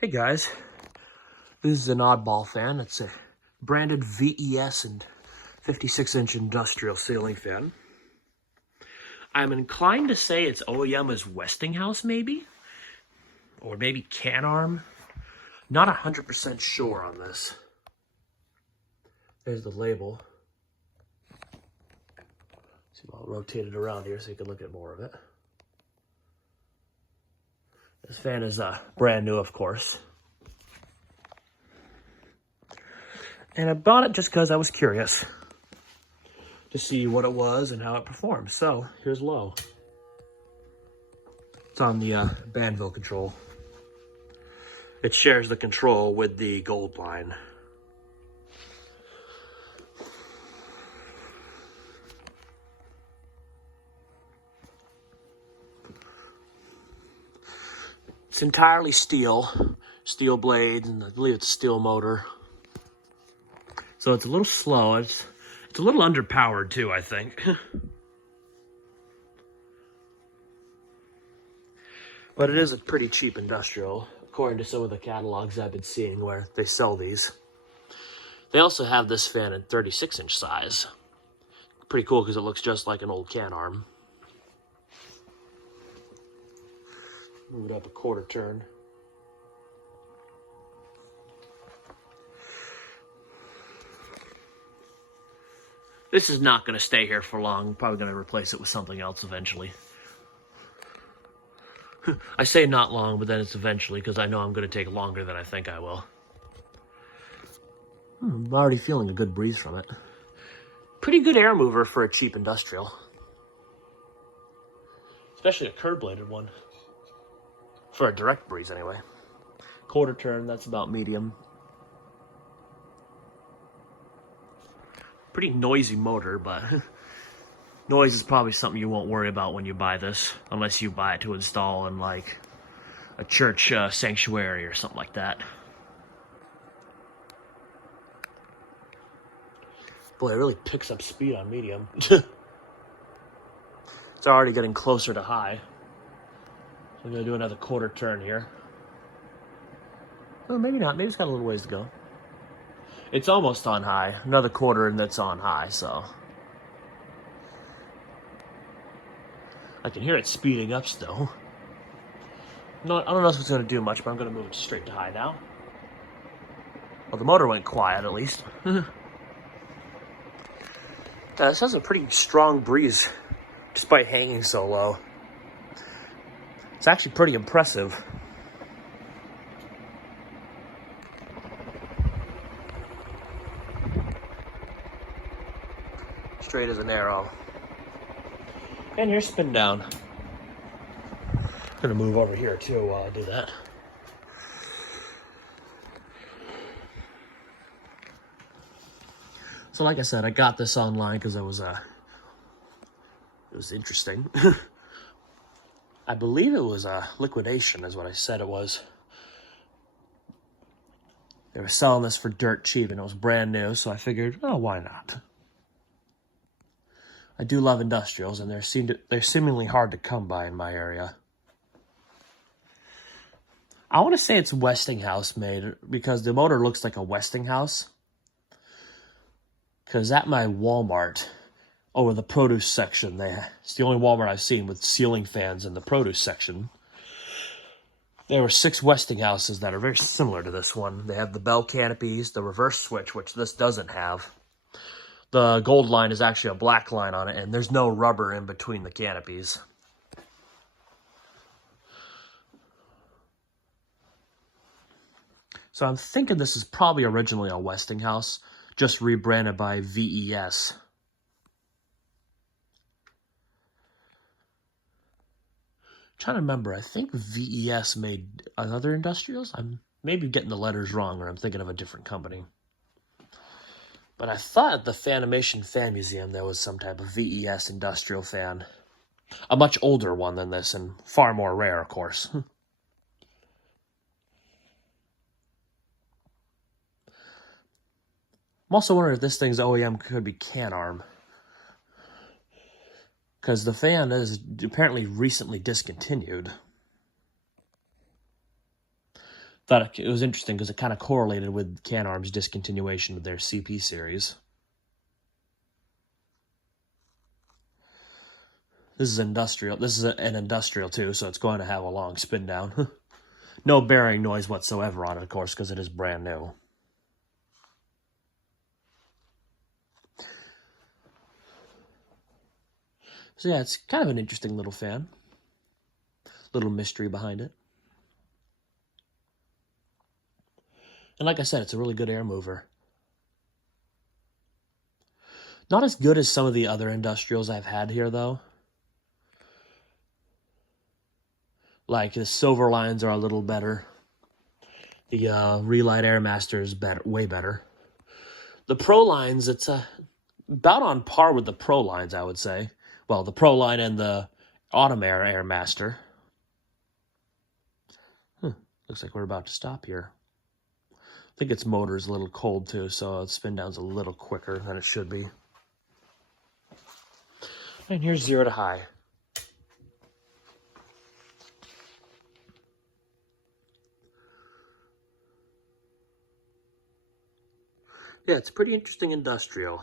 Hey guys, this is an oddball fan. It's a branded VES and 56-inch industrial ceiling fan. I'm inclined to say its OEM is Westinghouse, maybe? Or maybe Canarm? Not 100% sure on this. There's the label. See, I'll rotate it around here so you can look at more of it. This fan is brand new, of course. And I bought it just because I was curious to see what it was and how it performed. So here's low. It's on the Banville control. It shares the control with the gold line. It's entirely steel blades, and I believe it's a steel motor. So it's a little slow. It's a little underpowered too, I think. But it is a pretty cheap industrial, according to some of the catalogs I've been seeing where they sell these. They also have this fan in 36-inch size. Pretty cool because it looks just like an old Canarm. Move it up a quarter turn. This is not going to stay here for long. I'm probably going to replace it with something else eventually. I say not long, but then it's eventually because I know I'm going to take longer than I think I will. I'm already feeling a good breeze from it. Pretty good air mover for a cheap industrial. Especially a curb-bladed one. For a direct breeze, anyway. Quarter turn, that's about medium. Pretty noisy motor, but noise is probably something you won't worry about when you buy this, unless you buy it to install in like a church sanctuary or something like that. Boy, it really picks up speed on medium. It's already getting closer to high. So I'm going to do another quarter turn here. Well, maybe not. Maybe it's got a little ways to go. It's almost on high. Another quarter and that's on high, so. I can hear it speeding up still. No, I don't know if it's going to do much, but I'm going to move it straight to high now. Well, the motor went quiet at least. This has a pretty strong breeze, despite hanging so low. It's actually pretty impressive. Straight as an arrow. And here's spin down. I'm gonna move over here too while I do that. So like I said, I got this online because it was interesting. I believe it was a liquidation is what I said it was. They were selling this for dirt cheap and it was brand new, so I figured, oh, why not? I do love industrials, and they're seemingly hard to come by in my area. I want to say it's Westinghouse made because the motor looks like a Westinghouse. Because at my Walmart, over the produce section, it's the only Walmart I've seen with ceiling fans in the produce section. There were 6 Westinghouses that are very similar to this one. They have the bell canopies, the reverse switch, which this doesn't have. The gold line is actually a black line on it, and there's no rubber in between the canopies. So I'm thinking this is probably originally a Westinghouse, just rebranded by VES. I'm trying to remember, I think VES made other industrials? I'm maybe getting the letters wrong, or I'm thinking of a different company. But I thought at the Fanimation Fan Museum there was some type of VES industrial fan. A much older one than this, and far more rare, of course. I'm also wondering if this thing's OEM could be Canarm. Because the fan is apparently recently discontinued. Thought it was interesting because it kind of correlated with Canarm's discontinuation of their CP series. This is industrial. This is an industrial too, so it's going to have a long spin down. No bearing noise whatsoever on it, of course, because it is brand new. So yeah, it's kind of an interesting little fan. Little mystery behind it. And like I said, it's a really good air mover. Not as good as some of the other industrials I've had here, though. Like, the Silver lines are a little better. The Relight Airmaster is better, way better. The Pro lines, it's about on par with the Pro lines, I would say. Well, the Pro line and the Automair Airmaster. Looks like we're about to stop here. I think its motor is a little cold too, so its spin down's a little quicker than it should be. And here's 0 to high. Yeah, it's pretty interesting industrial.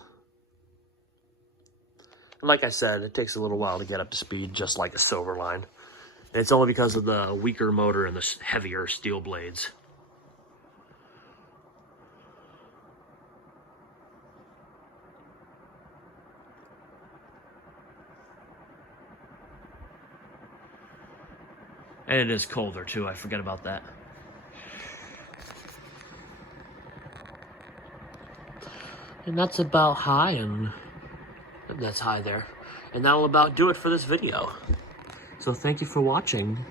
And like I said, it takes a little while to get up to speed, just like a Silver line. And it's only because of the weaker motor and the heavier steel blades. And it is colder too, I forget about that. And that's about high, and that's high there. And that'll about do it for this video. So thank you for watching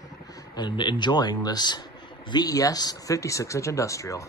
and enjoying this VES 56-inch industrial.